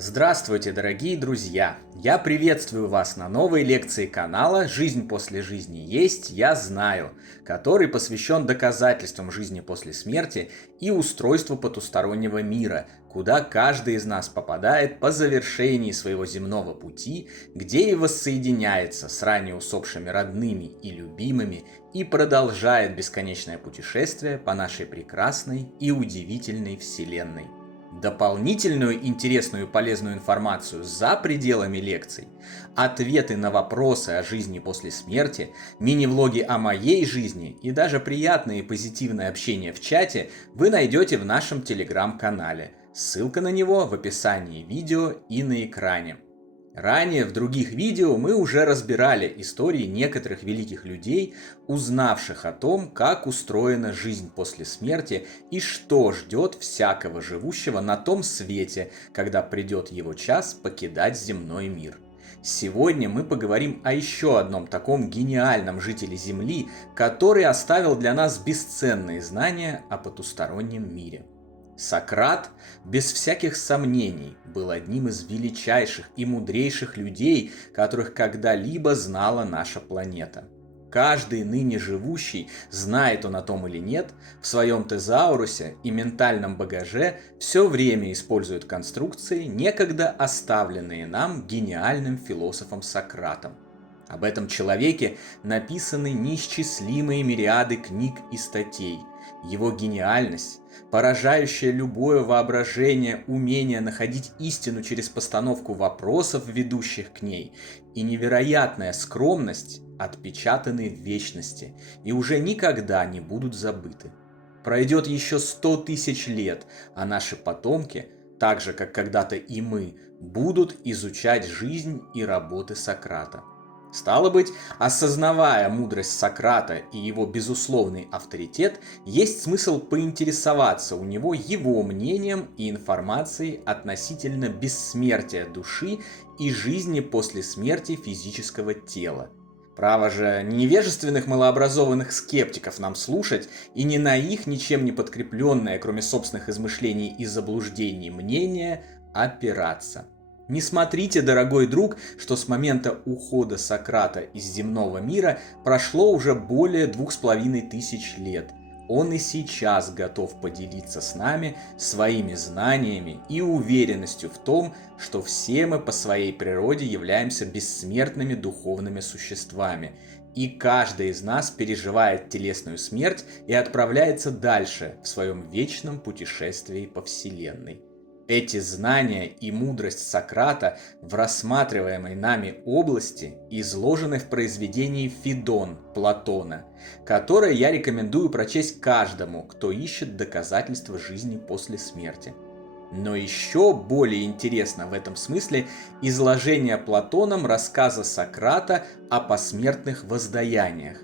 Здравствуйте, дорогие друзья! Я приветствую вас на новой лекции канала «Жизнь после жизни есть, я знаю», который посвящен доказательствам жизни после смерти и устройству потустороннего мира, куда каждый из нас попадает по завершении своего земного пути, где и воссоединяется с ранее усопшими родными и любимыми и продолжает бесконечное путешествие по нашей прекрасной и удивительной Вселенной. Дополнительную интересную и полезную информацию за пределами лекций, ответы на вопросы о жизни после смерти, мини-влоги о моей жизни и даже приятное и позитивное общение в чате вы найдете в нашем телеграм-канале. Ссылка на него в описании видео и на экране. Ранее в других видео мы уже разбирали истории некоторых великих людей, узнавших о том, как устроена жизнь после смерти и что ждет всякого живущего на том свете, когда придет его час покидать земной мир. Сегодня мы поговорим о еще одном таком гениальном жителе Земли, который оставил для нас бесценные знания о потустороннем мире. Сократ, без всяких сомнений, был одним из величайших и мудрейших людей, которых когда-либо знала наша планета. Каждый ныне живущий, знает он о том или нет, в своем тезаурусе и ментальном багаже все время использует конструкции, некогда оставленные нам гениальным философом Сократом. Об этом человеке написаны неисчислимые мириады книг и статей. Его гениальность, поражающее любое воображение умение находить истину через постановку вопросов, ведущих к ней, и невероятная скромность отпечатаны в вечности и уже никогда не будут забыты. Пройдет еще 100 тысяч лет, а наши потомки, так же как когда-то и мы, будут изучать жизнь и работы Сократа. Стало быть, осознавая мудрость Сократа и его безусловный авторитет, есть смысл поинтересоваться у него его мнением и информацией относительно бессмертия души и жизни после смерти физического тела. Право же, не невежественных малообразованных скептиков нам слушать и не на их ничем не подкрепленное, кроме собственных измышлений и заблуждений, мнение опираться. Не смотрите, дорогой друг, что с момента ухода Сократа из земного мира прошло уже более 2500 лет. Он и сейчас готов поделиться с нами своими знаниями и уверенностью в том, что все мы по своей природе являемся бессмертными духовными существами, и каждый из нас переживает телесную смерть и отправляется дальше в своем вечном путешествии по Вселенной. Эти знания и мудрость Сократа в рассматриваемой нами области изложены в произведении «Федон» Платона, которое я рекомендую прочесть каждому, кто ищет доказательства жизни после смерти. Но еще более интересно в этом смысле изложение Платоном рассказа Сократа о посмертных воздаяниях.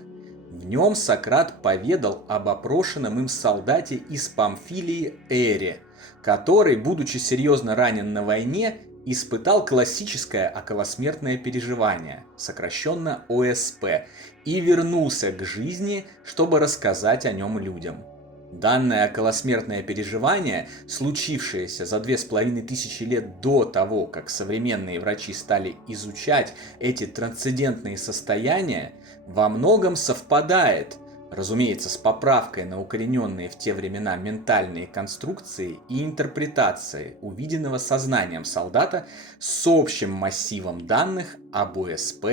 В нем Сократ поведал об опрошенном им солдате из Памфилии Эре, который, будучи серьезно ранен на войне, испытал классическое околосмертное переживание, сокращенно ОСП, и вернулся к жизни, чтобы рассказать о нем людям. Данное околосмертное переживание, случившееся за 2500 лет до того, как современные врачи стали изучать эти трансцендентные состояния, во многом совпадает, разумеется, с поправкой на укорененные в те времена ментальные конструкции и интерпретации увиденного сознанием солдата с общим массивом данных об ОСП,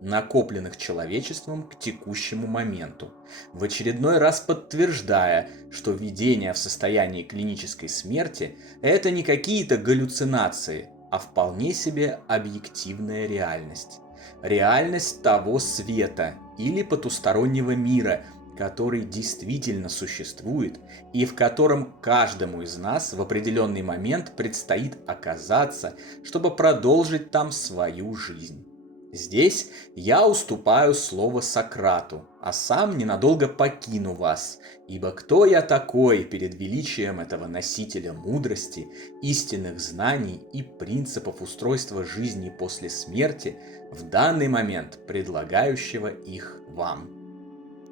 накопленных человечеством к текущему моменту, в очередной раз подтверждая, что видение в состоянии клинической смерти – это не какие-то галлюцинации, а вполне себе объективная реальность. Реальность того света или потустороннего мира, который действительно существует и в котором каждому из нас в определенный момент предстоит оказаться, чтобы продолжить там свою жизнь. Здесь я уступаю слово Сократу, а сам ненадолго покину вас, ибо кто я такой перед величием этого носителя мудрости, истинных знаний и принципов устройства жизни после смерти, в данный момент предлагающего их вам.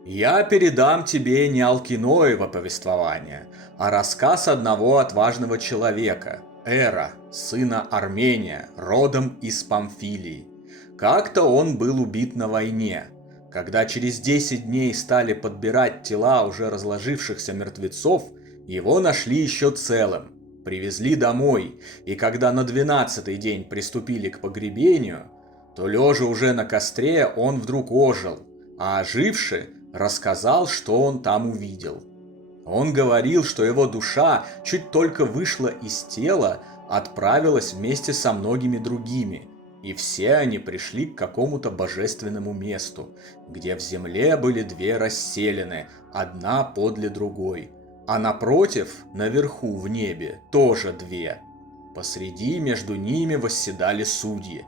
Я передам тебе не Алкиноево повествование, а рассказ одного отважного человека, Эра, сына Армения, родом из Памфилии. Как-то он был убит на войне. Когда через 10 дней стали подбирать тела уже разложившихся мертвецов, его нашли еще целым. Привезли домой, и когда на 12-й день приступили к погребению, то лежа уже на костре он вдруг ожил, а оживший рассказал, что он там увидел. Он говорил, что его душа чуть только вышла из тела, отправилась вместе со многими другими, и все они пришли к какому-то божественному месту, где в земле были две расселены, одна подле другой, а напротив, наверху в небе, тоже две. Посреди между ними восседали судьи.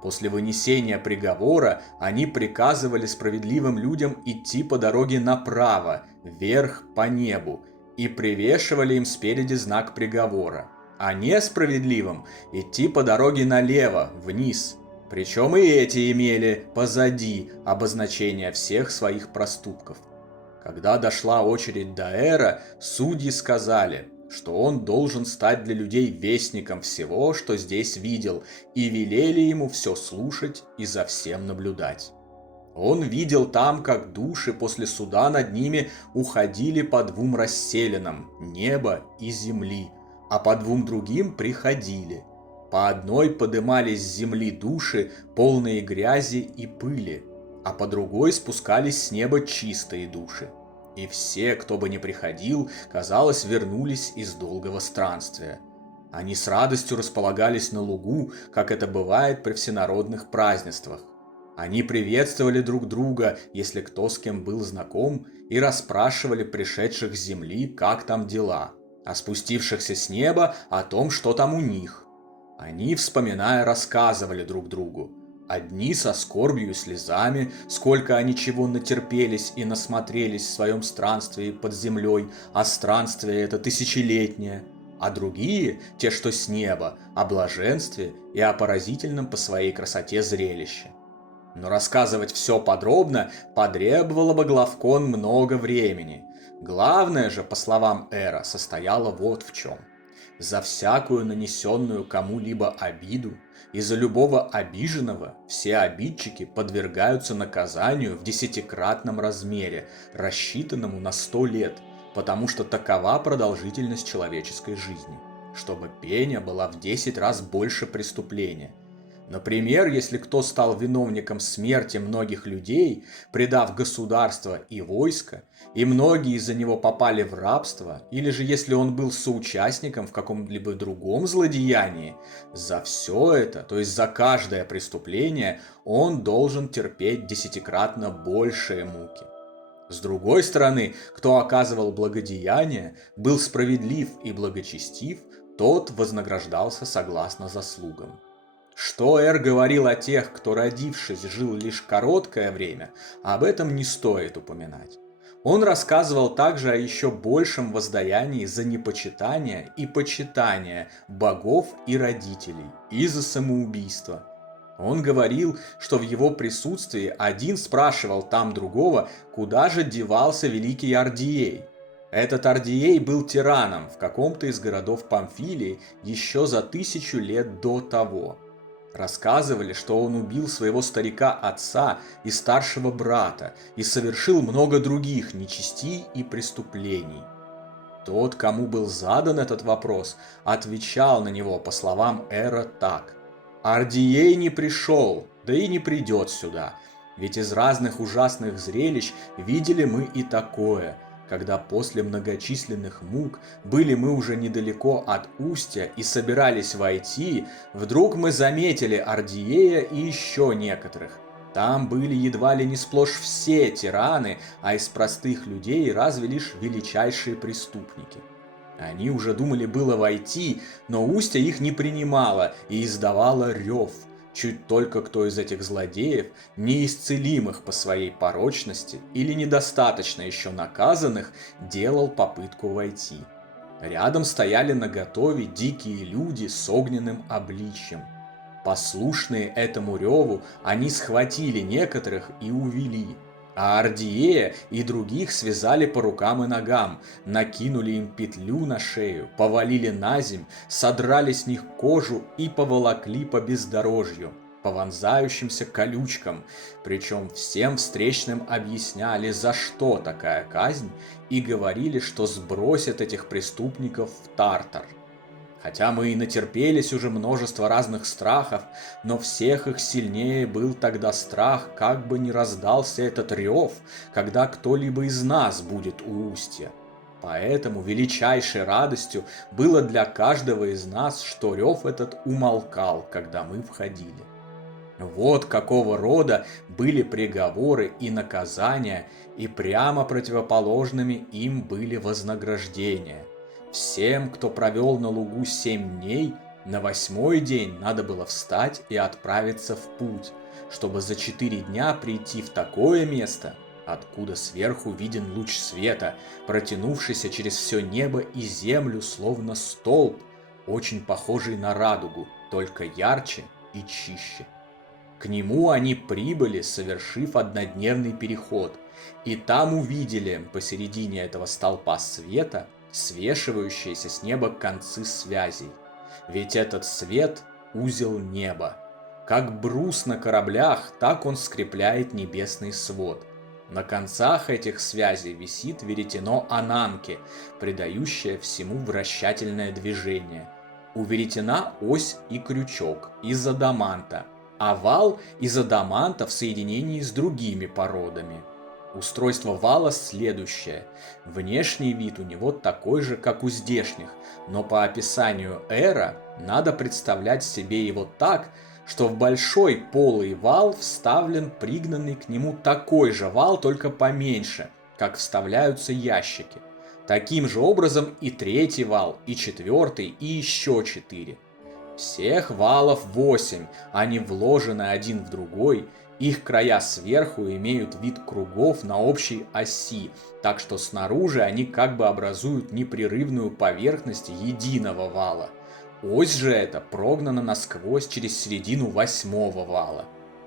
После вынесения приговора они приказывали справедливым людям идти по дороге направо, вверх по небу, и привешивали им спереди знак приговора, а несправедливым идти по дороге налево, вниз. Причем и эти имели позади обозначение всех своих проступков. Когда дошла очередь до Эра, судьи сказали, что он должен стать для людей вестником всего, что здесь видел, и велели ему все слушать и за всем наблюдать. Он видел там, как души после суда над ними уходили по двум расселенам – неба и земли, а по двум другим приходили. По одной подымались с земли души, полные грязи и пыли, а по другой спускались с неба чистые души. И все, кто бы ни приходил, казалось, вернулись из долгого странствия. Они с радостью располагались на лугу, как это бывает при всенародных празднествах. Они приветствовали друг друга, если кто с кем был знаком, и расспрашивали пришедших с земли, как там дела, а спустившихся с неба о том, что там у них. Они, вспоминая, рассказывали друг другу. Одни со скорбью и слезами, сколько они чего натерпелись и насмотрелись в своем странстве под землей, а странствие это тысячелетнее, а другие, те, что с неба, о блаженстве и о поразительном по своей красоте зрелище. Но рассказывать все подробно потребовало бы главкон много времени. Главное же, по словам Эра, состояло вот в чем. За всякую нанесенную кому-либо обиду и за любого обиженного все обидчики подвергаются наказанию в 10-кратном размере, рассчитанному на 100 лет, потому что такова продолжительность человеческой жизни, чтобы пеня была в 10 раз больше преступления. Например, если кто стал виновником смерти многих людей, предав государство и войско, и многие из-за него попали в рабство, или же если он был соучастником в каком-либо другом злодеянии, за все это, то есть за каждое преступление, он должен терпеть 10-кратно большие муки. С другой стороны, кто оказывал благодеяние, был справедлив и благочестив, тот вознаграждался согласно заслугам. Что Эр говорил о тех, кто, родившись, жил лишь короткое время, об этом не стоит упоминать. Он рассказывал также о еще большем воздаянии за непочитание и почитание богов и родителей, и за самоубийство. Он говорил, что в его присутствии один спрашивал там другого, куда же девался великий Ардией. Этот Ардией был тираном в каком-то из городов Памфилии еще за 1000 лет до того. Рассказывали, что он убил своего старика-отца и старшего брата и совершил много других нечестий и преступлений. Тот, кому был задан этот вопрос, отвечал на него, по словам Эра, так: «Ардией не пришел, да и не придет сюда, ведь из разных ужасных зрелищ видели мы и такое, когда после многочисленных мук были мы уже недалеко от устья и собирались войти, вдруг мы заметили Ардиея и еще некоторых. Там были едва ли не сплошь все тираны, а из простых людей разве лишь величайшие преступники. Они уже думали было войти, но устья их не принимало и издавало рев. Чуть только кто из этих злодеев, неисцелимых по своей порочности или недостаточно еще наказанных, делал попытку войти. Рядом стояли наготове дикие люди с огненным обличьем. Послушные этому реву, они схватили некоторых и увели. А Ардиея и других связали по рукам и ногам, накинули им петлю на шею, повалили на земь, содрали с них кожу и поволокли по бездорожью, по вонзающимся колючкам, причем всем встречным объясняли, за что такая казнь, и говорили, что сбросят этих преступников в Тартар. Хотя мы и натерпелись уже множество разных страхов, но всех их сильнее был тогда страх, как бы не раздался этот рев, когда кто-либо из нас будет у устья. Поэтому величайшей радостью было для каждого из нас, что рев этот умолкал, когда мы входили. Вот какого рода были приговоры и наказания, и прямо противоположными им были вознаграждения. Всем, кто провел на лугу 7 дней, на 8-й день надо было встать и отправиться в путь, чтобы за 4 дня прийти в такое место, откуда сверху виден луч света, протянувшийся через все небо и землю, словно столб, очень похожий на радугу, только ярче и чище. К нему они прибыли, совершив однодневный переход, и там увидели посередине этого столпа света свешивающиеся с неба концы связей. Ведь этот свет – узел неба. Как брус на кораблях, так он скрепляет небесный свод. На концах этих связей висит веретено Ананки, придающее всему вращательное движение. У веретена ось и крючок из адаманта, а вал из адаманта в соединении с другими породами. Устройство вала следующее. Внешний вид у него такой же, как у здешних, но по описанию Эра надо представлять себе его так, что в большой полый вал вставлен пригнанный к нему такой же вал, только поменьше, как вставляются ящики. Таким же образом и третий вал, и четвертый, и еще 4. Всех валов 8, они вложены один в другой. Их края сверху имеют вид кругов на общей оси, так что снаружи они как бы образуют непрерывную поверхность единого вала. Ось же эта прогнана насквозь через середину 8-го вала.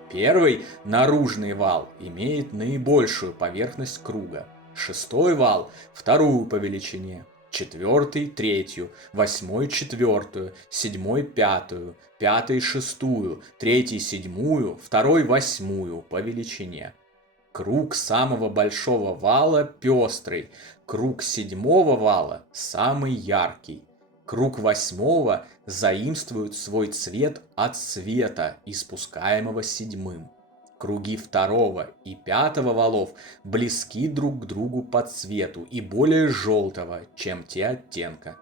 Первый, наружный вал, имеет наибольшую поверхность круга. 6-й вал – вторую по величине. 4-й – третью, 8-й – четвертую, 7-й – пятую, 5-й – шестую, 3-й – седьмую, 2-й – 8-ю по величине. Круг самого большого вала пестрый, круг 7-го вала самый яркий. Круг 8-го заимствует свой цвет от света, испускаемого 7-м. Круги 2-го и 5-го валов близки друг к другу по цвету и более желтого, чем те оттенка.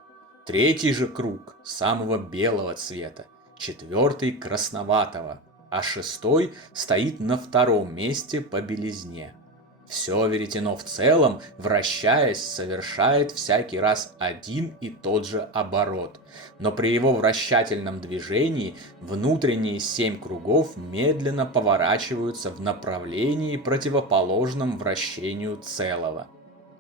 3-й же круг самого белого цвета, 4-й красноватого, а 6-й стоит на 2-м месте по белизне. Все веретено в целом, вращаясь, совершает всякий раз один и тот же оборот, но при его вращательном движении внутренние 7 кругов медленно поворачиваются в направлении, противоположном вращению целого.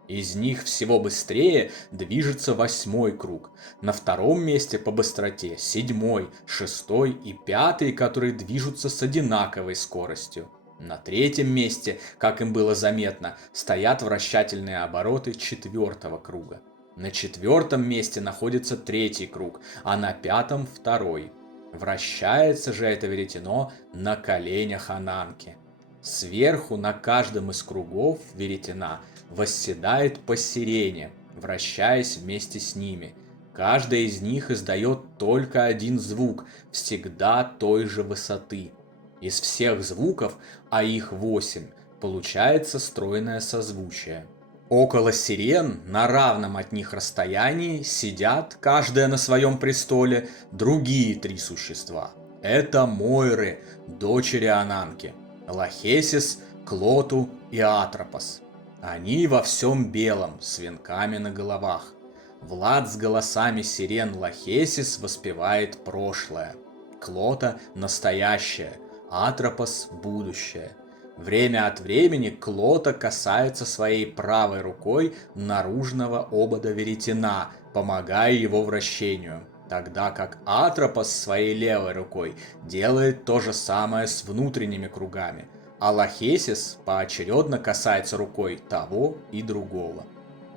Из них всего быстрее движется 8-й круг, на 2-м месте по быстроте 7-й, 6-й и 5-й, которые движутся с одинаковой скоростью. На 3-м месте, как им было заметно, стоят вращательные обороты 4-го круга. На 4-м месте находится 3-й круг, а на 5-м 2-й. Вращается же это веретено на коленях Ананки. Сверху на каждом из кругов веретена восседает по сирене, вращаясь вместе с ними. Каждая из них издает только один звук, всегда той же высоты. Из всех звуков, а их 8, получается стройное созвучие. Около сирен, на равном от них расстоянии, сидят, каждая на своем престоле, другие 3 существа. Это Мойры, дочери Ананки, Лахесис, Клоту и Атропос. Они во всем белом, с венками на головах. Влад с голосами сирен Лахесис воспевает прошлое, Клота – настоящее, Атропос – будущее. Время от времени Клота касается своей правой рукой наружного обода веретена, помогая его вращению, тогда как Атропос своей левой рукой делает то же самое с внутренними кругами. а Лахесис поочередно касается рукой того и другого.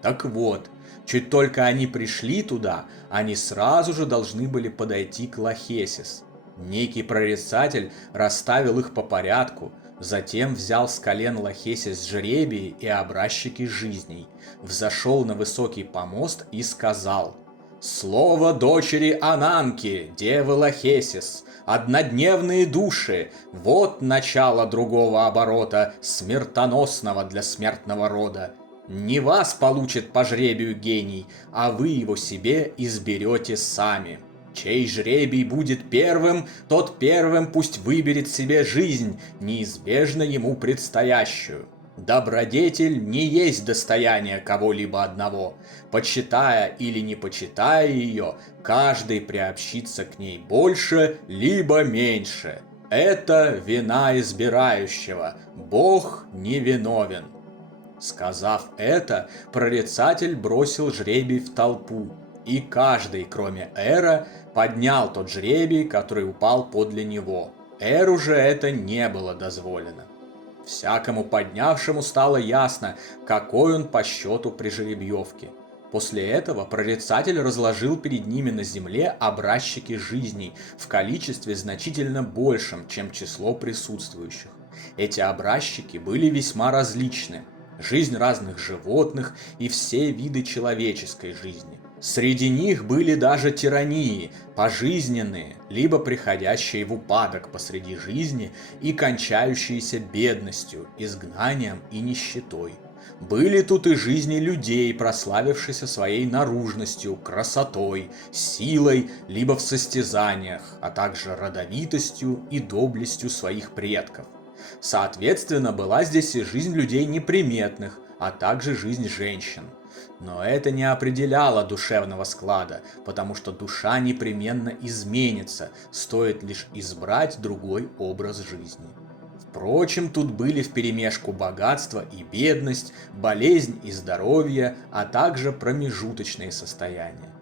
Так вот, чуть только они пришли туда, они сразу же должны были подойти к Лахесис. Некий прорицатель расставил их по порядку, затем взял с колен Лахесис жребии и образчики жизней, взошел на высокий помост и сказал: «Слово дочери Ананки, девы Лахесис, однодневные души, вот начало другого оборота, смертоносного для смертного рода. Не вас получит по жребию гений, а вы его себе изберете сами. Чей жребий будет первым, тот первым пусть выберет себе жизнь, неизбежно ему предстоящую. Добродетель не есть достояние кого-либо одного. Почитая или не почитая ее, каждый приобщится к ней больше, либо меньше. Это вина избирающего. Бог не виновен». Сказав это, прорицатель бросил жребий в толпу, и каждый, кроме Эра, поднял тот жребий, который упал подле него. Эру же это не было дозволено. Всякому поднявшему стало ясно, какой он по счету при жеребьевке. После этого прорицатель разложил перед ними на земле образчики жизней в количестве значительно большем, чем число присутствующих. Эти образчики были весьма различны. Жизнь разных животных и все виды человеческой жизни. Среди них были даже тирании, пожизненные, либо приходящие в упадок посреди жизни и кончающиеся бедностью, изгнанием и нищетой. Были тут и жизни людей, прославившихся своей наружностью, красотой, силой, либо в состязаниях, а также родовитостью и доблестью своих предков. Соответственно, была здесь и жизнь людей неприметных, а также жизнь женщин. Но это не определяло душевного склада, потому что душа непременно изменится, стоит лишь избрать другой образ жизни. Впрочем, тут были вперемешку богатство и бедность, болезнь и здоровье, а также промежуточные состояния.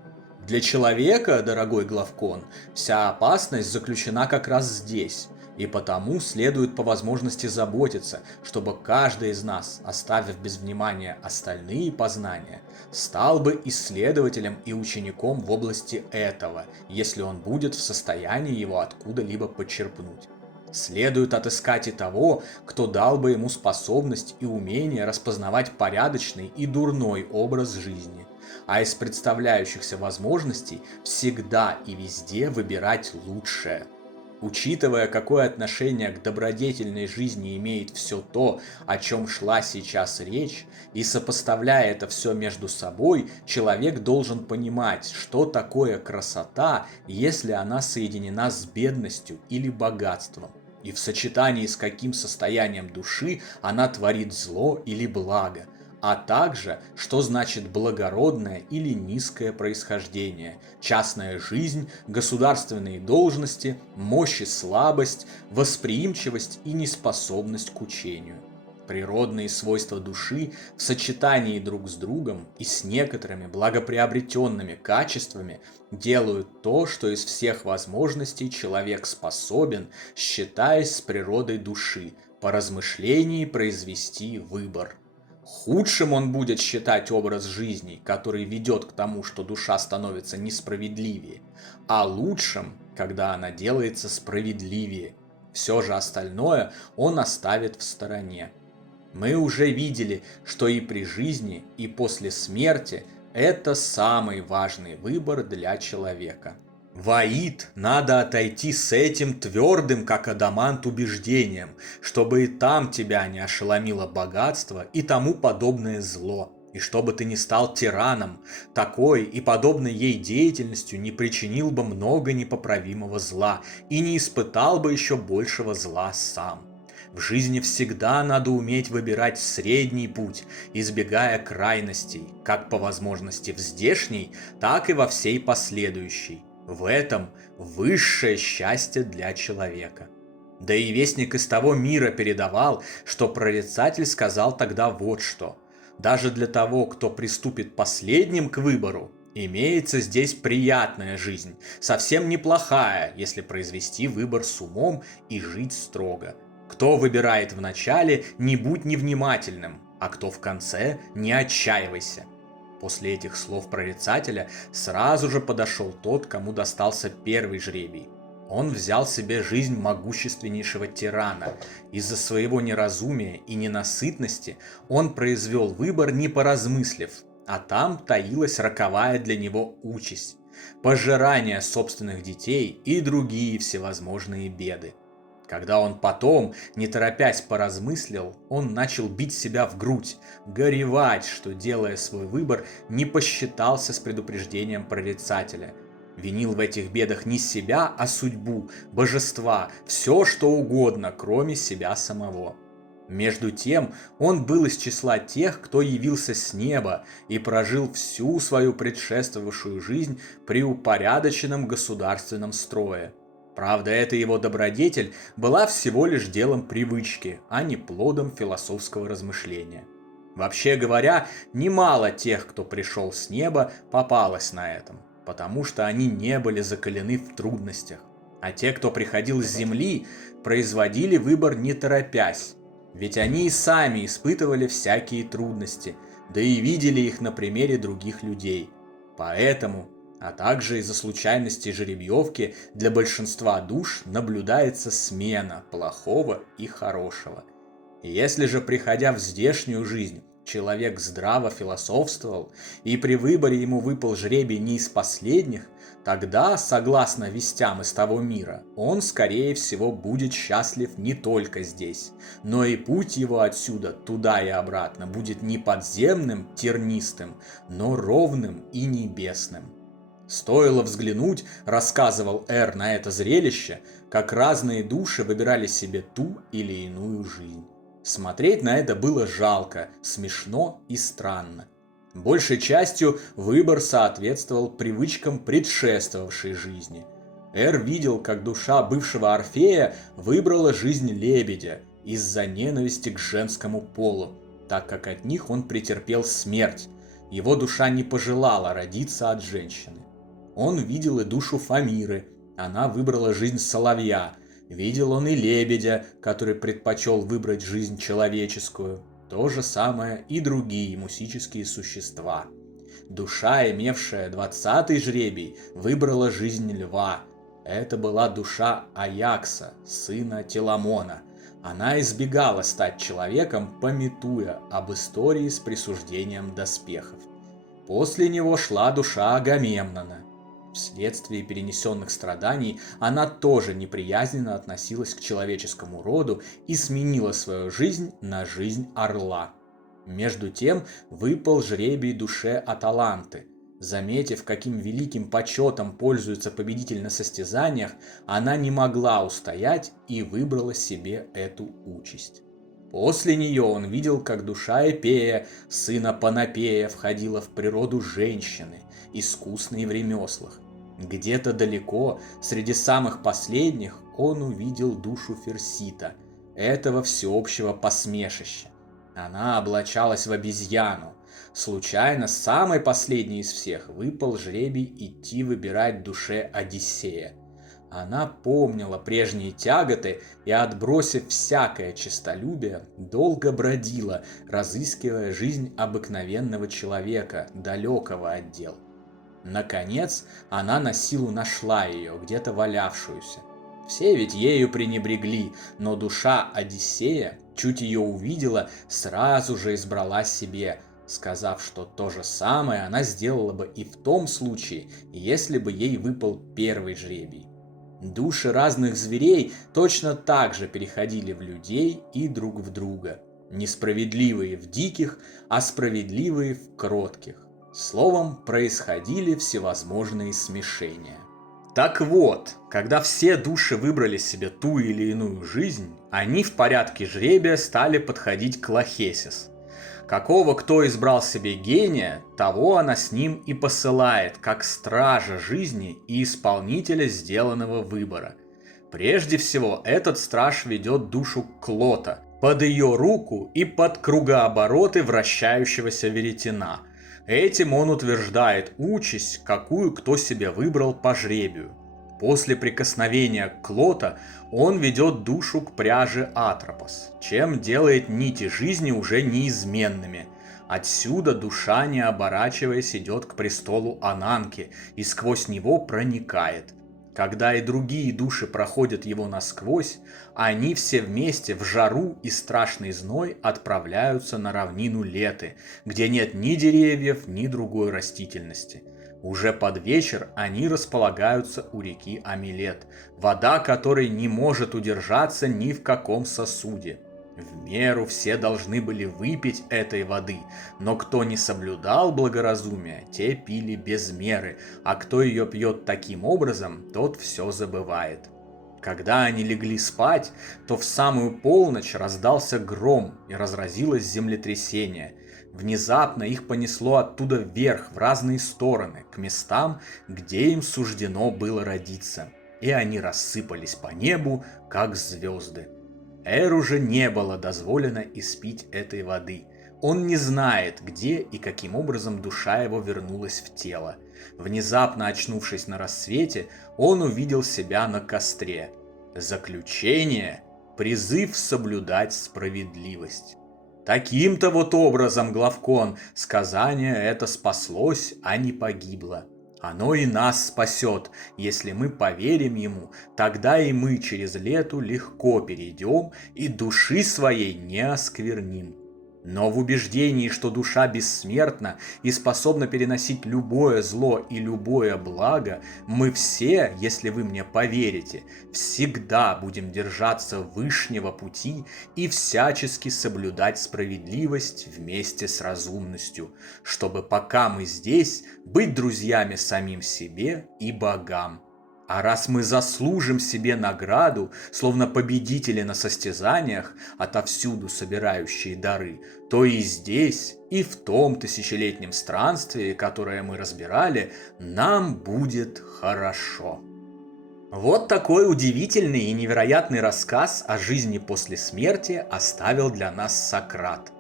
Для человека, дорогой Главкон, вся опасность заключена как раз здесь. И потому следует по возможности заботиться, чтобы каждый из нас, оставив без внимания остальные познания, стал бы исследователем и учеником в области этого, если он будет в состоянии его откуда-либо почерпнуть. Следует отыскать и того, кто дал бы ему способность и умение распознавать порядочный и дурной образ жизни, а из представляющихся возможностей всегда и везде выбирать лучшее. Учитывая, какое отношение к добродетельной жизни имеет все то, о чем шла сейчас речь, и сопоставляя это все между собой, человек должен понимать, что такое красота, если она соединена с бедностью или богатством, и в сочетании с каким состоянием души она творит зло или благо, а также, что значит благородное или низкое происхождение, частная жизнь, государственные должности, мощь и слабость, восприимчивость и неспособность к учению. Природные свойства души в сочетании друг с другом и с некоторыми благоприобретенными качествами делают то, что из всех возможностей человек способен, считаясь с природой души, по размышлении произвести выбор. Худшим он будет считать образ жизни, который ведет к тому, что душа становится несправедливее, а лучшим, когда она делается справедливее. Все же остальное он оставит в стороне. Мы уже видели, что и при жизни, и после смерти это самый важный выбор для человека. В Аид надо отойти с этим твердым, как адамант, убеждением, чтобы и там тебя не ошеломило богатство и тому подобное зло, и чтобы ты не стал тираном, такой и подобной ей деятельностью не причинил бы много непоправимого зла и не испытал бы еще большего зла сам. В жизни всегда надо уметь выбирать средний путь, избегая крайностей, как по возможности в здешней, так и во всей последующей. В этом высшее счастье для человека. Да и вестник из того мира передавал, что прорицатель сказал тогда вот что. Даже для того, кто приступит последним к выбору, имеется здесь приятная жизнь, совсем неплохая, если произвести выбор с умом и жить строго. Кто выбирает в начале, не будь невнимательным, а кто в конце, не отчаивайся. После этих слов прорицателя сразу же подошел тот, кому достался первый жребий. Он взял себе жизнь могущественнейшего тирана. Из-за своего неразумия и ненасытности он произвел выбор, не поразмыслив, а там таилась роковая для него участь – пожирание собственных детей и другие всевозможные беды. Когда он потом, не торопясь, поразмыслил, он начал бить себя в грудь, горевать, что, делая свой выбор, не посчитался с предупреждением прорицателя. Винил в этих бедах не себя, а судьбу, божества, все что угодно, кроме себя самого. Между тем, он был из числа тех, кто явился с неба и прожил всю свою предшествовавшую жизнь при упорядоченном государственном строе. Правда, эта его добродетель была всего лишь делом привычки, а не плодом философского размышления. Вообще говоря, немало тех, кто пришел с неба, попалось на этом, потому что они не были закалены в трудностях. А те, кто приходил с земли, производили выбор не торопясь, ведь они и сами испытывали всякие трудности, да и видели их на примере других людей. Поэтому, а также из-за случайности жеребьевки, для большинства душ наблюдается смена плохого и хорошего. Если же, приходя в здешнюю жизнь, человек здраво философствовал, и при выборе ему выпал жребий не из последних, тогда, согласно вестям из того мира, он, скорее всего, будет счастлив не только здесь, но и путь его отсюда, туда и обратно, будет не подземным, тернистым, но ровным и небесным. Стоило взглянуть, рассказывал Эр, на это зрелище, как разные души выбирали себе ту или иную жизнь. Смотреть на это было жалко, смешно и странно. Большей частью выбор соответствовал привычкам предшествовавшей жизни. Эр видел, как душа бывшего Орфея выбрала жизнь лебедя из-за ненависти к женскому полу, так как от них он претерпел смерть. Его душа не пожелала родиться от женщины. Он видел и душу Фамиры, она выбрала жизнь соловья. Видел он и лебедя, который предпочел выбрать жизнь человеческую. То же самое и другие мусические существа. Душа, имевшая 20-й жребий, выбрала жизнь льва. Это была душа Аякса, сына Теламона. Она избегала стать человеком, памятуя об истории с присуждением доспехов. После него шла душа Агамемнона. Вследствие перенесенных страданий она тоже неприязненно относилась к человеческому роду и сменила свою жизнь на жизнь орла. Между тем выпал жребий душе Аталанты. Заметив, каким великим почетом пользуется победитель на состязаниях, она не могла устоять и выбрала себе эту участь. После нее он видел, как душа Эпея, сына Панопея, входила в природу женщины, искусной в ремеслах. Где-то далеко, среди самых последних, он увидел душу Ферсита, этого всеобщего посмешища. Она облачалась в обезьяну. Случайно, самой последней из всех, выпал жребий идти выбирать душе Одиссея. Она помнила прежние тяготы и, отбросив всякое честолюбие, долго бродила, разыскивая жизнь обыкновенного человека, далекого от дел. Наконец, она на силу нашла ее, где-то валявшуюся. Все ведь ею пренебрегли, но душа Одиссея, чуть ее увидела, сразу же избрала себе, сказав, что то же самое она сделала бы и в том случае, если бы ей выпал первый жребий. Души разных зверей точно так же переходили в людей и друг в друга. Несправедливые в диких, а справедливые в кротких. Словом, происходили всевозможные смешения. Так вот, когда все души выбрали себе ту или иную жизнь, они в порядке жребия стали подходить к Лахесис. Какого кто избрал себе гения, того она с ним и посылает, как стража жизни и исполнителя сделанного выбора. Прежде всего, этот страж ведет душу Клота под ее руку и под кругообороты вращающегося веретена. Этим он утверждает участь, какую кто себе выбрал по жребию. После прикосновения к Клота он ведет душу к пряже Атропос, чем делает нити жизни уже неизменными. Отсюда душа, не оборачиваясь, идет к престолу Ананки и сквозь него проникает. Когда и другие души проходят его насквозь, они все вместе в жару и страшный зной отправляются на равнину Леты, где нет ни деревьев, ни другой растительности. Уже под вечер они располагаются у реки Амилет, вода которой не может удержаться ни в каком сосуде. В меру все должны были выпить этой воды, но кто не соблюдал благоразумия, те пили без меры, а кто ее пьет таким образом, тот все забывает. Когда они легли спать, то в самую полночь раздался гром и разразилось землетрясение. Внезапно их понесло оттуда вверх, в разные стороны, к местам, где им суждено было родиться. И они рассыпались по небу, как звезды. Эру же не было дозволено испить этой воды. Он не знает, где и каким образом душа его вернулась в тело. Внезапно очнувшись на рассвете, он увидел себя на костре. Заключение – призыв соблюдать справедливость. Таким-то вот образом, Главкон, сказание это спаслось, а не погибло. Оно и нас спасет, если мы поверим ему, тогда и мы через Лету легко перейдем и души своей не оскверним. Но в убеждении, что душа бессмертна и способна переносить любое зло и любое благо, мы все, если вы мне поверите, всегда будем держаться вышнего пути и всячески соблюдать справедливость вместе с разумностью, чтобы пока мы здесь, быть друзьями самим себе и богам. А раз мы заслужим себе награду, словно победители на состязаниях, отовсюду собирающие дары, то и здесь, и в том тысячелетнем странстве, которое мы разбирали, нам будет хорошо. Вот такой удивительный и невероятный рассказ о жизни после смерти оставил для нас Сократ.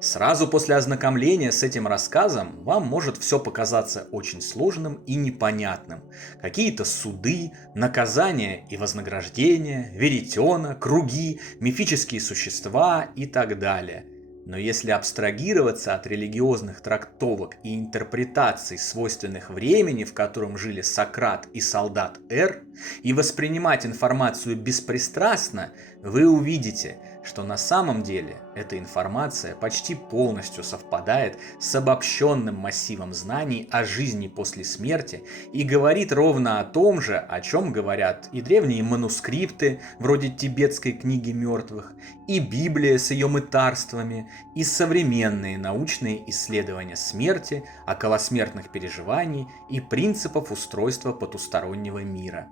Сразу после ознакомления с этим рассказом вам может все показаться очень сложным и непонятным. Какие-то суды, наказания и вознаграждения, веретена, круги, мифические существа и так далее. Но если абстрагироваться от религиозных трактовок и интерпретаций, свойственных времени, в котором жили Сократ и солдат Р, и воспринимать информацию беспристрастно, вы увидите, что на самом деле эта информация почти полностью совпадает с обобщенным массивом знаний о жизни после смерти и говорит ровно о том же, о чем говорят и древние манускрипты, вроде тибетской книги мертвых, и Библия с ее мытарствами, и современные научные исследования смерти, околосмертных переживаний и принципов устройства потустороннего мира.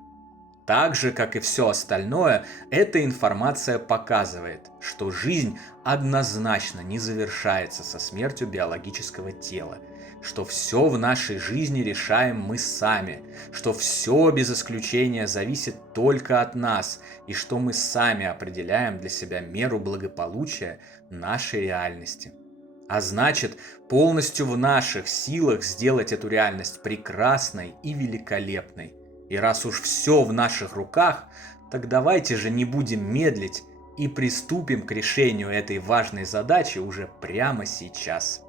Так же, как и все остальное, эта информация показывает, что жизнь однозначно не завершается со смертью биологического тела, что все в нашей жизни решаем мы сами, что все без исключения зависит только от нас, и что мы сами определяем для себя меру благополучия нашей реальности. А значит, полностью в наших силах сделать эту реальность прекрасной и великолепной. И раз уж все в наших руках, так давайте же не будем медлить и приступим к решению этой важной задачи уже прямо сейчас.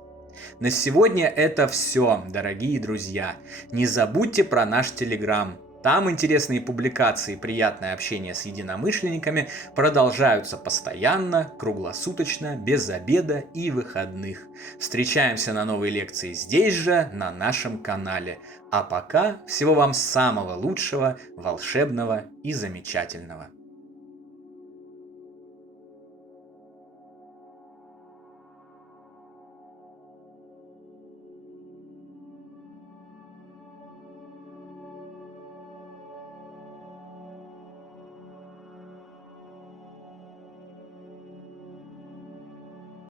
На сегодня это все, дорогие друзья. Не забудьте про наш Телеграм. Там интересные публикации и приятное общение с единомышленниками продолжаются постоянно, круглосуточно, без обеда и выходных. Встречаемся на новой лекции здесь же, на нашем канале. А пока всего вам самого лучшего, волшебного и замечательного.